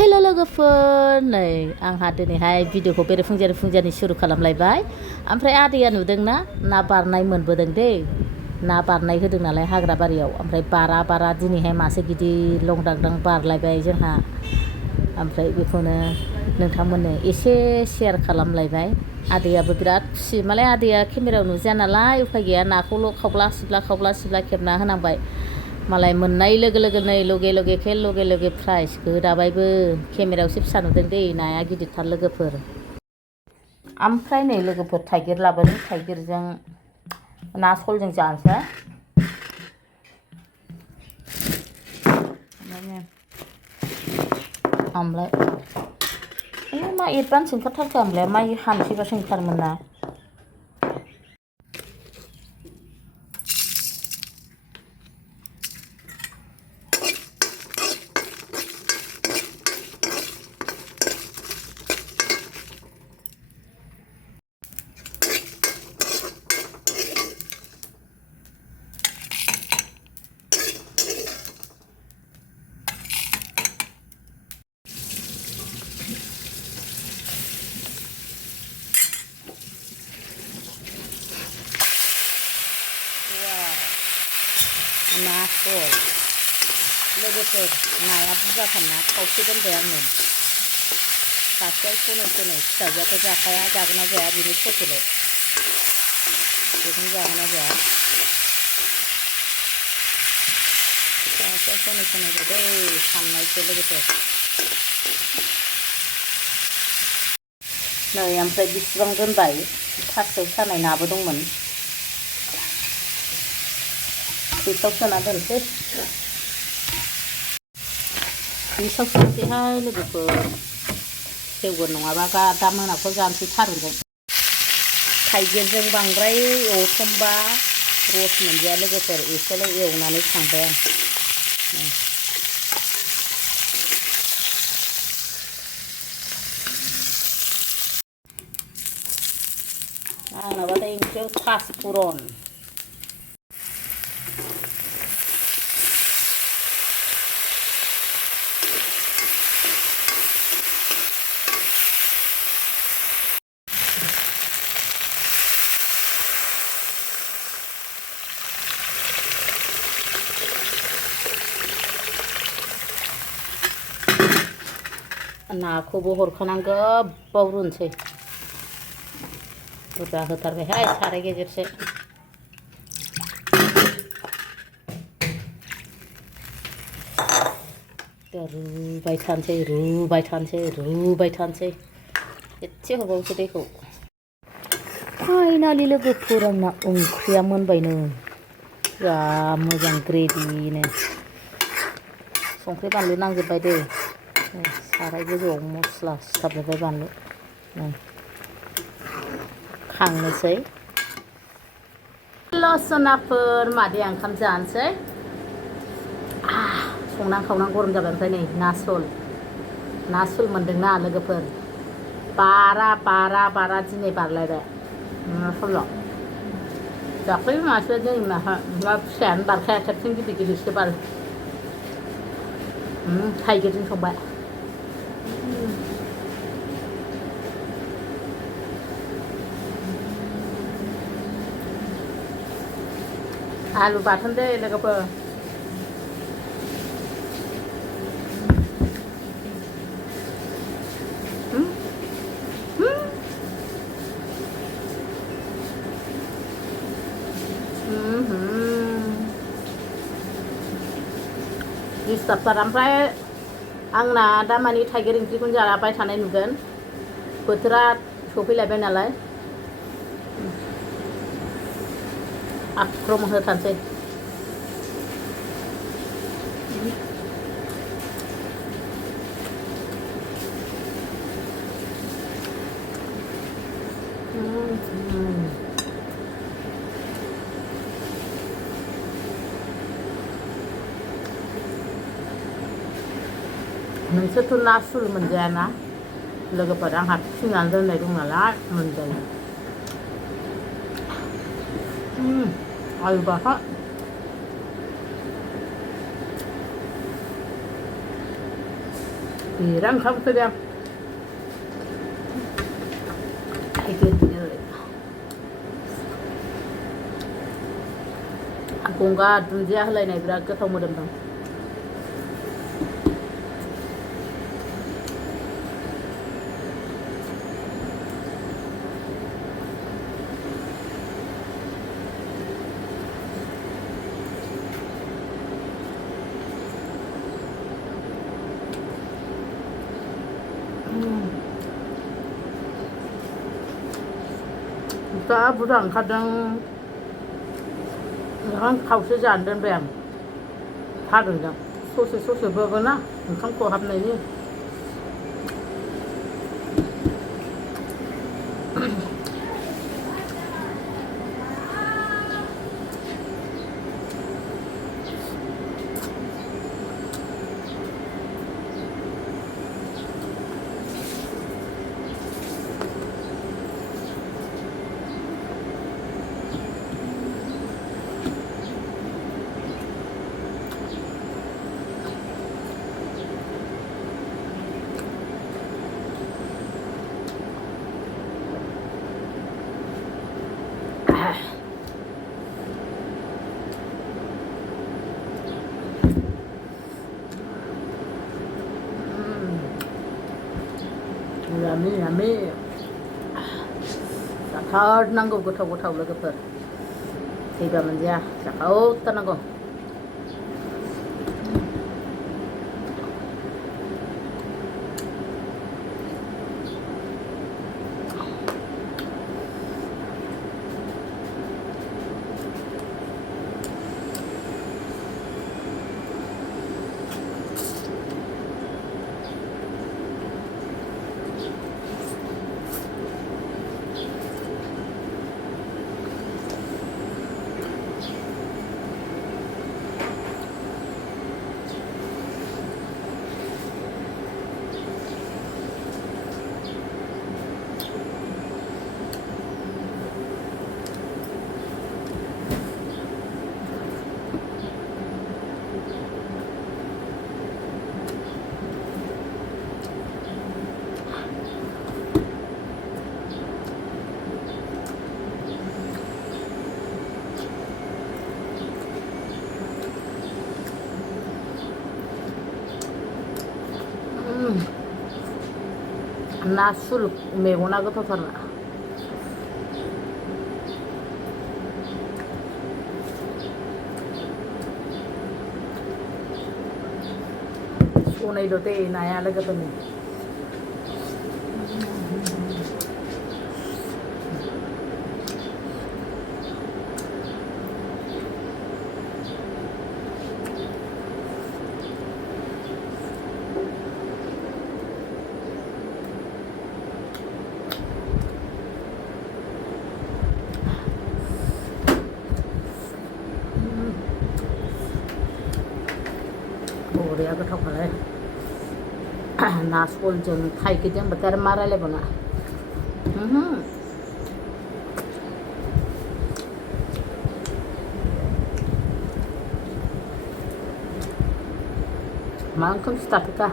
हेल' लोगोफोर नै आंहा दिनैहाय भिडिअखौ बेरेफुंजानि सुरु खालामलायबाय ओमफ्राय आदैया नुदोंना ना बारनाय मोनबोदों दै ना बारनाय होदों नालाय हाग्रा बारियाव ओमफ्राय बारा दिनैहाय मासे गिदिर लंदांदां बारलायबाय जोंहा ओमफ्राय बेखौनो नोंथांमोननो एसे शेयार खालामलायबाय आदैयाबो बिराद खुसि मालाय आदैया केमेरायाव नुजाया नालाय उफाय गैया नाखौल' खावब्ला सिब्ला खेबना होनांबाय मालाय मोननाय लोगो लोगो नै लगे प्राइज गोदाबायबो केमेरायावसो फिसा नुदों दै नाया गिदिरथार लोगोफोर ओमफ्राय नै लोगोफोर थाइगिर लाबोदों थाइगिरजों ना सलजों जानोसै ओमफ्राय मा एडभान्स ओंखारथारखो आमलाय माइ हानोसैबासो ओंखारोमोन ना ना सल लोगोफोर नाया बुरजाथार ना खावसे दोनबाय आङो सासेयाव सनै फिसाजोआथ' जाखाया जागोन ना जाया बेनि सथल' बेखौनो जागोन ना जाया सासेयाव सनै दै साननायसो लोगोफोर नै ओमफ्राय बिसिबां दोनबाय थासआव सानाय नाबो दंमोन बेसाव सोना दोनसै बेसाव सोनोसैहाय लोगोफोर सेवगोन नङाबा दा मोनाफ्राव जानोसै थारुनजों थाइगिरजों बांद्राय एवथमबा रस मोनजाया लोगोफोर एसेल' एवनानै खांबाय आं आंनाबाथाय ओंख्रियाव पासफुरन नाखौबो हरखानां गोबाव रुनोसै बुरजा होथारबायहाय साराय गेजेरसे रुबाय थानोसै एसे हरबावसै दैखौ फाइनालि लोगोफोर आंना ओंख्रिया मोनबायनो जा मोजां ग्रेभिनो संख्रि बानलु नांजोबबाय दै साराय गोजौआव मस्ला सिथाबजोब्बाय बानलु खांनोसै लसनाफोर मादै ओंखाम जानोसै संना खावना गरम जाबाय ओमफ्राय नै ना सल मोनदोंना लोगोफोर बारा दिनै बारलायबाय ना सल दाख्लै मासे जोंनि ना फिसायानो बारखाया खेबसेनो गिदिरसो बारो थाइगिरजों संबाय आलु बाथोन दै लोगोफोर दिस्टार्बथार ओमफ्राय आंना दामानि थाइगिर ओंख्रिखौनो जाबाय थानाय नुगोन बोथोरा सफैलायबाय नालाय आख्रमन होथारसै नोंसोरथ' ना सुल मोनजायाना लोगोफोर आंहा फिसिनानै दोननाय दं नालाय मोनजायो आलु बाथोन Irang không thôi em. taigirjwg. गंगार दुन्दिया होलायनाय बिराद गोथाव मोदोमदों. 자, 부장 가장 한 가우스지 안 된 뱀. 다른데 소스 먹거나 감고 합내니. 야미. 자, 다 난거 고타고 lwgwpwr. 이거 문제야. 자, 어떤 거. 나 술 매고나 고파서라. 손에도 대 나야 lwgwpwr. 머리야 고타고래. 나 소ljwg taigirjwg betar marale bana. Mankum start ka.